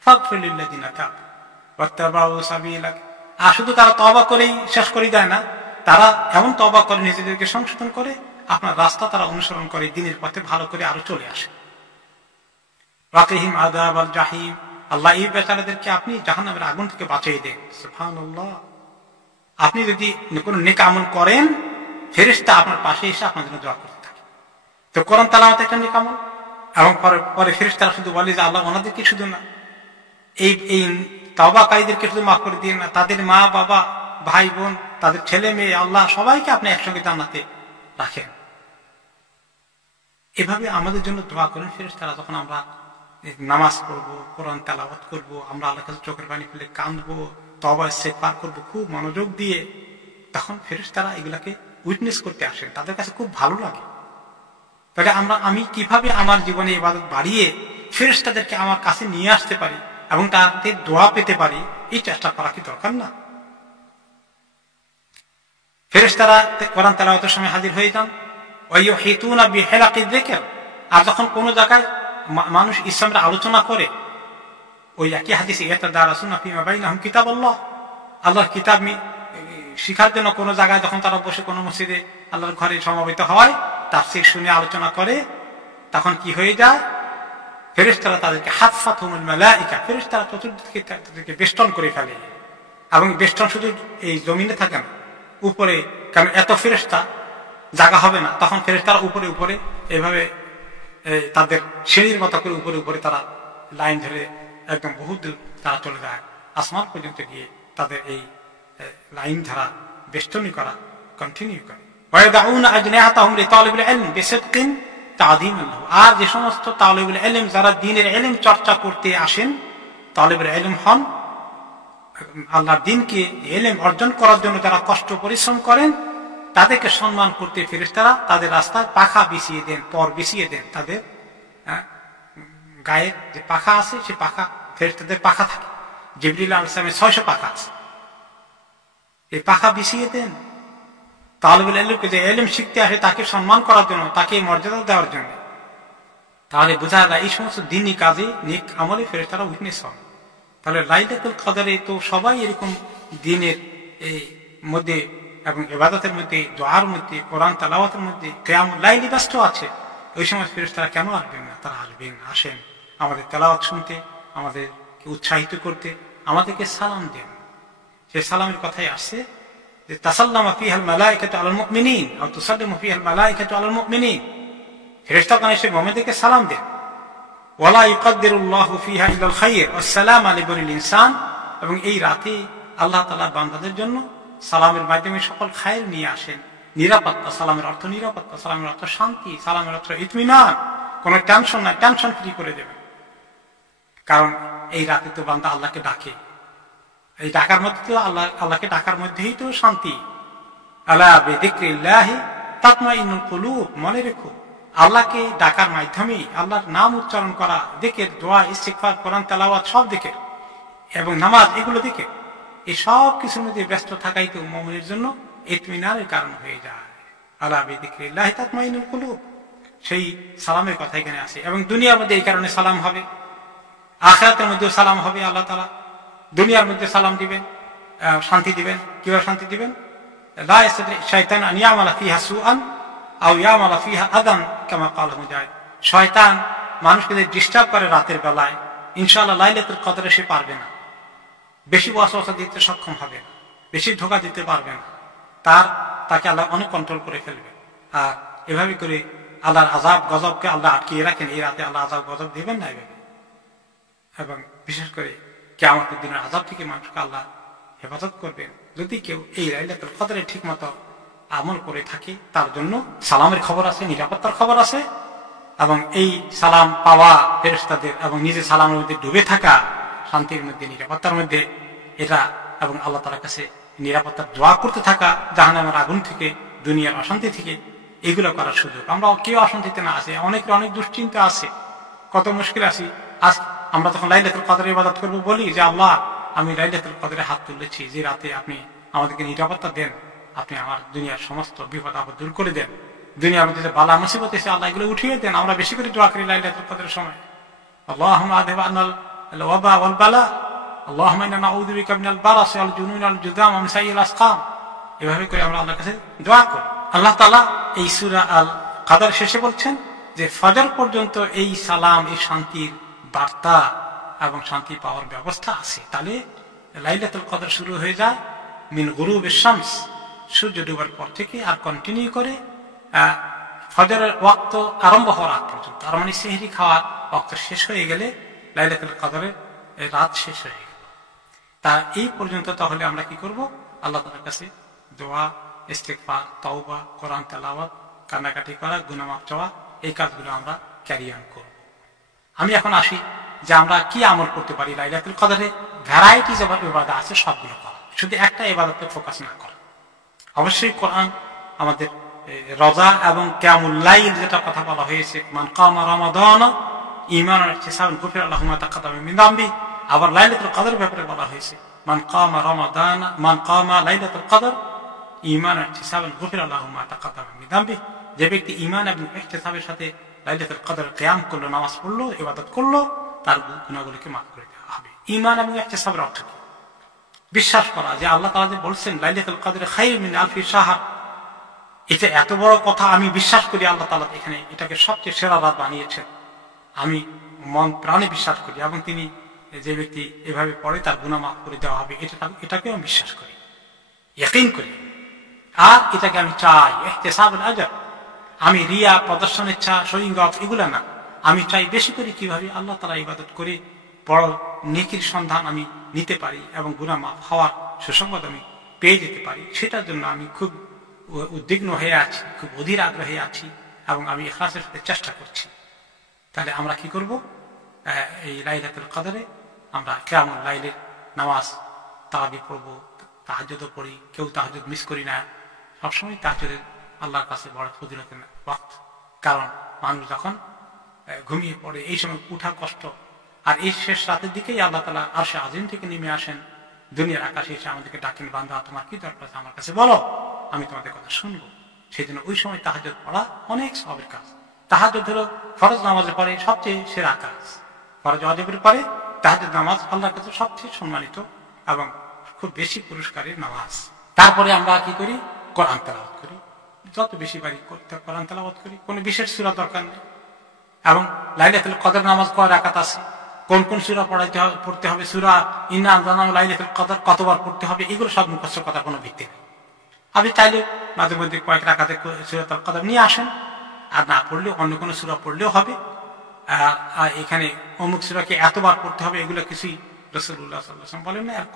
ফাগফির লিল্লাযিনা তাবু ওয়াত্তাবাউ সাবিলাক, আর শুধু তারা তওবা করেই শেষ করে দেয় না, তারা এমন তওবা করে নিজেদেরকে সংশোধন করে, আপনার রাস্তা তারা অনুসরণ করে দ্বীনের পথে ভালো করে আরো চলে আসে। ওয়াকিহিম আযাবাল জাহিম, আল্লাহ এই বেচারাদেরকে আপনি জাহান্নামের আগুন থেকে বাঁচিয়ে দেন। সুবহানাল্লাহ। আপনি যদি কোনো নেক আমল করেন, ফেরেশতা আপনার পাশে এসে আপনার জন্য দোয়া করতে থাকে। তো কোরআন তেলাওয়াত একটা নেক আমল, এবং পরে ফেরেশতারা শুধু বলে যে আল্লাহ ওনাদেরকে শুধু না, এই তাওবাকারীদেরকে শুধু মাফ করে দিন না, তাদের মা বাবা ভাই বোন, তাদের ছেলে মেয়ে, আল্লাহ সবাইকে আপনি একসঙ্গে জান্নাতে রাখেন। এভাবে আমাদের জন্য দোয়া করেন ফেরেশতারা। যখন আমরা নামাজ পড়বো, কোরআন তেলাওয়াত করবো, আমরা আল্লাহর কাছে চোখের পানি ফেলে কাঁদবো, তওবা ইস্তেগফার করবো খুব মনোযোগ দিয়ে, তখন ফেরেশতারা এগুলাকে উইটনেস করতে আসেন, তাদের কাছে খুব ভালো লাগে। তাহলে আমি কিভাবে আমার জীবনে ইবাদত বাড়িয়ে ফেরেশতাদেরকে আমার কাছে নিয়ে আসতে পারি এবং তাদের দোয়া পেতে পারি, এই চেষ্টা করা কি দরকার না? ফেরেশতারা কোরআন তেলাওয়াতের সময় হাজির হয়ে যান। ওয়ায়ুহিতুনা বিহিলাকিয যিকর, আর যখন কোন জায়গায় মানুষ ইসলামের আলোচনা করে, ওই একই হাদিসে ইয়াতাদারাসুনা ফীমা বাইনাহুম কিতাবাল্লাহ, আল্লাহর কিতাব শিখার জন্য কোন জায়গায় যখন তারা বসে কোন মসজিদে আল্লাহর ঘরে সমবেত হয়, তাফসীর শুনে আলোচনা করে, তখন কি হয়ে যায়? ফেরেশতারা তাদেরকে হাফাতহুমুল মালায়েকা, ফেরেশতারা চতুর্দিকে তাদেরকে বেষ্টন করে ফেলে। এবং বেষ্টন শুধু এই জমিনে থাকে না, উপরে, কারণ এত ফেরেশতা জায়গা হবে না, তখন ফেরেশতারা উপরে উপরে এভাবে তাদের সিঁড়ির মতো করে উপরে তারা লাইন ধরে একদম বহু দূর তারা চলে যায়, আসমান পর্যন্ত গিয়ে তাদের এই লাইন ধারা বেষ্টনী করা কন্টিনিউ করে। ওয়ায়াদাউনা আজনিহাতাহুম লিতালিবিল ইলম বিসিদকিন তা'যীমান লাহু, আর যে সমস্ত তালিবুল ইলম যারা দ্বীনের ইলম চর্চা করতে আসেন, তালিবুল ইলম হন, আল্লাহর দ্বীনকে ইলম অর্জন করার জন্য যারা কষ্ট পরিশ্রম করেন, তাদেরকে সম্মান করতে ফেরেশতারা তাদের রাস্তায় পাখা বিছিয়ে দেন, পর বিছিয়ে দেন। তাদের গায়ে যে পাখা আছে, সে পাখা, ফেরেশতাদের পাখা থাকে, জিবরিল আলাইহিস সালামের 600 পাখা আছে, এই পাখা বিছিয়ে দেন তালিবুল ইলমকে, যে ইলম শিখতে আসে তাকে সম্মান করার জন্য, তাকে মর্যাদা দেওয়ার জন্য। তাহলে বোঝা যায় এই সমস্ত দ্বীনি কাজে, নেক আমলে ফেরেশতারা উইটনেস হন। তাহলে লাইলাতুল কদরে তো সবাই এরকম দ্বীনের এই মধ্যে এবং ইবাদতের মধ্যে, দোয়ার মধ্যে, কোরআন তেলাওয়াতের মধ্যে, কিয়ামুল লাইলে ব্যস্ত আছে। ওই সময় ফেরেশতারা কেন আসবেন না? তারা আসবেন, আসেন আমাদের তেলাওয়াত শুনতে, আমাদেরকে উৎসাহিত করতে, আমাদেরকে সালাম দেন। সে সালামের কথাই আসছে যে তাসাল্লামা ফিহাল মালায়েকাতু আলাল মুমিনিন আও তুসাল্লিমু ফিহাল মালায়েকাতু আলাল মুমিনিন, ফেরেশতাগণ এসে মুমিনদেরকে সালাম দেন। ওয়ালা ইউকাদ্দিরুল্লাহু ফিহা ইলাল খায়র ওয়াসসালাম আলাইকুল ইনসান, এবং এই রাতে আল্লাহ তাআলা বান্দাদের জন্য সালামের মাধ্যমে সকল খায়ের নিয়ে আসেন। নিরাপত্তা, সালামের অর্থ নিরাপত্তা, সালামের অর্থ শান্তি, সালামের অর্থ ইতমিনান, কোনো টেনশন নাই, টেনশন ফ্রি করে দেবে। কারণ এই রাতে তো বান্দা আল্লাহকে ডাকে, এই ডাকার মধ্যে তো আল্লাহকে ডাকার মধ্যেই তো শান্তি। আলা বিযিকরিল্লাহি তাতমাইন্নুল কুলুব, মনে রেখো আল্লাহকে ডাকার মাধ্যমেই, আল্লাহর নাম উচ্চারণ করা, জিকির, দোয়া, ইস্তিগফার, কোরআন তেলাওয়াত সব দিকে, এবং নামাজ, এগুলো দিকে, এই সব কিছুর মধ্যে ব্যস্ত থাকাই তো মুমিনের জন্য ইতমিনানের কারণ হয়ে যায়। আলা বিযিকরিল্লাহি তাতমাইন্নুল কুলুব, সেই সালামের কথা এখানে আছে। এবং দুনিয়ার মধ্যে এই কারণে সালাম হবে, আখিরাতের মধ্যে সালাম হবে আল্লাহ তাআলা, দুনিয়ার মধ্যে সালাম দিবেন, শান্তি দিবেন। কিভাবে শান্তি দিবেন? লা ইয়াসতাতি শাইতান আন ইয়ামালা ফিহা সুআন আও ইয়ামালা ফিহা আদান কামা ক্বালা মুজাহিদ। শয়তান মানুষকে যদি ডিস্টার্ব করে রাতের বেলায়, ইনশাআল্লাহ লাইলাতুল কদরে সে পারবে না, বেশি ওয়াসওয়াসা দিতে সক্ষম হবে না, বেশি ধোঁকা দিতে পারবে না, তাকে আল্লাহ অনেক কন্ট্রোল করে ফেলবে। আর এভাবে করে আল্লাহর আযাব গজবকে আল্লাহ আটকিয়ে রাখেন। এই রাতে আল্লাহ আযাব গজব দিবেন না এভাবে। এবং বিশেষ করে কিয়ামতের দিনের আযাব থেকে মানুষকে আল্লাহ হেফাজত করবেন যদি কেউ এই লাইলাতুল কদরে ঠিক মতো আমল করে থাকে। তার জন্য সালামের খবর আছে, নিরাপত্তার খবর আছে, এবং এই সালাম পাওয়া ফেরেশতাদের এবং নিজে সালামের মধ্যে ডুবে থাকা, শান্তির মধ্যে নিরাপত্তার মধ্যে এটা, এবং আল্লাহ তাআলার কাছে নিরাপত্তার দোয়া করতে থাকা জাহান্নামের আগুন থেকে, দুনিয়ার অশান্তি থেকে, এগুলো করার সুযোগ। আমরা কেউ অশান্তিতে না আছে, অনেকের অনেক দুশ্চিন্তা আছে, কত মুশকিল আছি। আজ আমরা তখন লাইলাতুল কদরে ইবাদত করবো, বলি যে আল্লাহ আমি লাইলাতুল কদরে হাত তুলেছি, যে রাতে আপনি আমাদেরকে নিরাপত্তা দেন, আপনি আমার দুনিয়ার সমস্ত বিপদ আপদ দূর করে দেন, দুনিয়ার মধ্যে যে বালা মুসিবত এসে আল্লাহ এগুলো উঠিয়ে দেন। আমরা বেশি করে দোয়া করি লাইলাতুল কদরের সময়, আল্লাহুম্মা আযহিব আন্নাল ওয়াবা ওয়াল বালা, আল্লাহুম্মা ইন্না নাউযু বিকা মিনাল বারাসি ওয়াল জুনুনি ওয়াল জুযাম ওয়া মিন সাইয়্যিল আসকাম। এভাবে করে আমরা আল্লাহর কাছে দোয়া করি। আল্লাহ তাআলা এই সূরা আল কদর শেষে বলছেন যে ফজর পর্যন্ত এই সালাম, এই শান্তির বার্তা এবং শান্তি পাওয়ার ব্যবস্থা আছে। তাহলে লাইলাতুল কদর শুরু হয়ে যায় মিন গুরুবিশ শামস, সূর্য ডুবার পর থেকে, আর কন্টিনিউ করে ফজরের ওয়াক্ত আরম্ভ হওয়ার আগ পর্যন্ত। আর মানে সেহরি খাওয়ার ওয়াক্ত শেষ হয়ে গেলে লাইলাতুল কদরের রাত শেষ হয়ে গেল। তা এই পর্যন্ত তাহলে আমরা কি করব? আল্লাহ তাআলার কাছে দোয়া, ইস্তিগফার, তওবা, কোরআন তেলাওয়াত, কান্নাকাটি করা, গুনাহ মাফ চাওয়া, এই কাজগুলো আমরা ক্যারি অন করব। আমি এখন আসি যে আমরা কি আমল করতে পারি লাইলাতুল কদরে। ভ্যারাইটিজ অফ ইবাদত আছে, সবগুলো করা, শুধু একটা ইবাদতে ফোকাস না করা। অবশ্যই কোরআন আমাদের রোজা এবং কিয়ামুল লাইল, যেটা কথা বলা হয়েছে, মান কামা রমাদান ঈমানান ওয়া ইহতিসাবান গুফিরা লাহু মা তাকাদ্দামা মিন যামবি। আবার লাইলাতুল কদরের ব্যাপারে বলা হয়েছে, মান কামা লাইলাতুল কদর ঈমানান ওয়া ইহতিসাবান গুফিরা লাহু মা তাকাদ্দামা মিন যামবি। যে ব্যক্তি ঈমান এবং ইহতিসাবের সাথে লাইলাতুল কদর কিয়াম করলো, নামাজ পড়লো, ইবাদত করলো, তার গুনাহগুলোকে মাফ করে দেওয়া হবে। ঈমান এবং ইহতিসাবের অর্থ কি? বিশ্বাস করা যে আল্লাহ তাআলা যে বলছেন লাইলাতুল কদর খায়রুম মিন আলফি শাহর, এটা এত বড় কথা। আমি বিশ্বাস করি আল্লাহ তাআলা এখানে এটাকে সবচেয়ে সেরা রাত বানিয়েছেন, আমি মন প্রাণে বিশ্বাস করি। এবং তিনি যে ব্যক্তি এভাবে পড়ে তার গুনাহ মাফ করে দেওয়া হবে, এটাকেও আমি বিশ্বাস করি, ইয়াকিন করি। আর এটাকে আমি চাই ইহতিসাবুল আজর। আমি রিয়া, প্রদর্শন ইচ্ছা, শোয়িং অফ, এগুলো না। আমি চাই বেশি করে কিভাবে আল্লাহ তাআলা ইবাদত করে বড় নেকির সন্ধান আমি নিতে পারি এবং গুনাহ মাফ হওয়ার সুসংবাদ আমি পেয়ে যেতে পারি। সেটার জন্য আমি খুব উদ্বিগ্ন হয়ে আছি, খুব অধীর আগ্রহে আছি, এবং আমি ইখলাসের সাথে চেষ্টা করছি। তাহলে আমরা কি করব? এই লাইলাতুল কদরে আমরা কিয়ামুল লাইলের নামাজ, তারাবি পড়ব, তাহাজ্জুদও পড়ি। কেউ তাহাজ্জুদ মিস করি না, সবসময় তাহাজ্জুদের আল্লাহর কাছে বড় ফজিলতের ওয়াক্ত। কারণ মানুষ যখন ঘুমিয়ে পড়ে এই সময় উঠা কষ্ট। আর এই শেষ রাতের দিকেই আল্লাহ তাআলা আরশে আজিম থেকে নেমে আসেন, দুনিয়ার আকাশে এসে আমাদেরকে ডাকেন, বান্দা তোমার কি দরকার আছে আমার কাছে বলো, আমি তোমাদের কথা শুনবো। সেই জন্য ওই সময় তাহাজ্জুদ পড়া অনেক সওয়াবের কাজ। তাহাজ্জুদ হলো ফরজ নামাজের পরে সবচেয়ে সেরা কাজ। ফরজ ওয়াজিবের পরে তাহাজ্জুদ নামাজ আল্লাহর কাছে সবচেয়ে সম্মানিত এবং খুব বেশি পুরস্কারের নামাজ। তারপরে আমরা কি করি? কোরআন তেলাওয়াত করি, যত বেশি পারি কোরআন তেলাওয়াত করি। কোনো বিশেষ সূরা দরকার নেই। এবং লাইলাতুল কদর নামাজ কয় রাকাত আছে, কোন কোন সূরা পড়তে হবে, সূরা ইন্না আনজালনাহু লাইলাতুল কদর কতবার পড়তে হবে, এগুলো সব মুখস্থ কথা কোনো ভিত্তি নেই। আপনি চাইলে মাঝে মধ্যে কয়েক রাকাতে সূরাতুল কদর নিয়ে আসেন, আর না পড়লেও অন্য কোনো সূরা পড়লেও হবে। আর এখানে অমুক সূরাকে এতবার পড়তে হবে, এগুলো কিছুই রাসূলুল্লাহ সাল্লাল্লাহু আলাইহি ওয়াসাল্লাম বলেন না। আর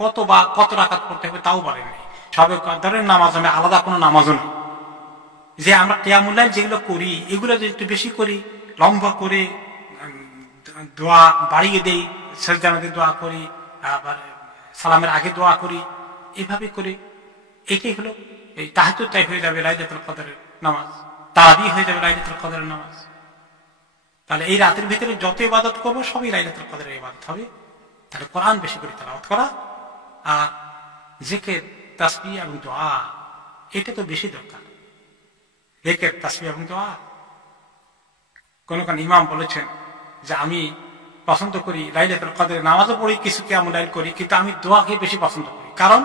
কত রাকাত পড়তে হবে তাও বলেন নাই। সবে কদরের নামাজ আমি আলাদা কোনো নামাজও নেই। যে আমরা কিয়ামুল লাইল যেগুলো করি, এগুলো যদি একটু বেশি করি, লম্বা করে দোয়া বাড়িয়ে দেই, সাজদার মধ্যে দোয়া করি, আবার সালামের আগে দোয়া করি, এভাবে করে এটাই হলো এই তাহাজ্জুদ টাইপ হয়ে যাবে লাইলাতুল কদরের নামাজ, তারাবি হয়ে যাবে লাইলাতুল কদরের নামাজ। তাহলে এই রাতের ভিতরে যত ইবাদত করবো সবই লাইলাতুল কদরের ইবাদত হবে। তাহলে কোরআন বেশি করে তেলাওয়াত করা, আর জিকির, তাসবিহ এবং দোয়া, এটা তো বেশি দরকার। জিকির, তাসবিহ এবং দোয়া। কোন ইমাম বলেছেন যে আমি পছন্দ করি, লাইলাতুল কদরে নামাজও পড়ি, কিছু কিয়ামুল লাইল করি, কিন্তু আমি দোয়াকে বেশি পছন্দ করি। কারণ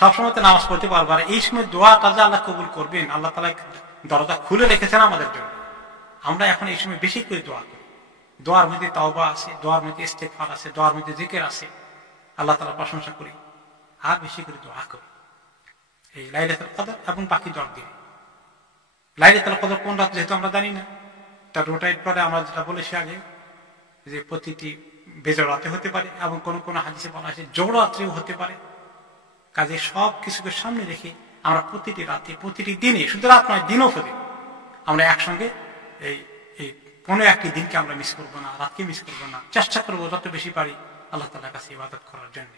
সবসময় তো নামাজ পড়তে পারবো, আর এই সময় দোয়াটা যে আল্লাহ কবুল করবেন, আল্লাহ তাআলা দরজা খুলে রেখেছেন আমাদের জন্য। আমরা এখন এই সময় বেশি করে দোয়া করি। দোয়ার মধ্যে তাওবা আছে, দোয়ার মধ্যে ইস্তেগফার আছে, দোয়ার মধ্যে জিকির আছে, আল্লাহ তাআলার প্রশংসা করি, আর বেশি করে দোয়া করি এই লাইলাতুল কদর এবং বাকি 10 দিনে। লাইলাতুল কদর কোন রাত যেহেতু আমরা জানি না, তার রোটাইট পরে আমরা যেটা বলেছি আগে যে প্রতিটি বেজর রাতে হতে পারে, এবং কোন কোন হাদিসে বলা আছে জোড় রাত্রেও হতে পারে। কাজে সব কিছুকে সামনে রেখে আমরা প্রতিটি রাতে, প্রতিটি দিনে, শুধু রাত নয় দিনও হতে আমরা একসঙ্গে এই এই কোনো একটি দিনকে আমরা মিস করবো না, রাতকে মিস করবো না, চেষ্টা করবো যত বেশি পারি আল্লাহ তাআলার কাছে ইবাদত করার জন্য।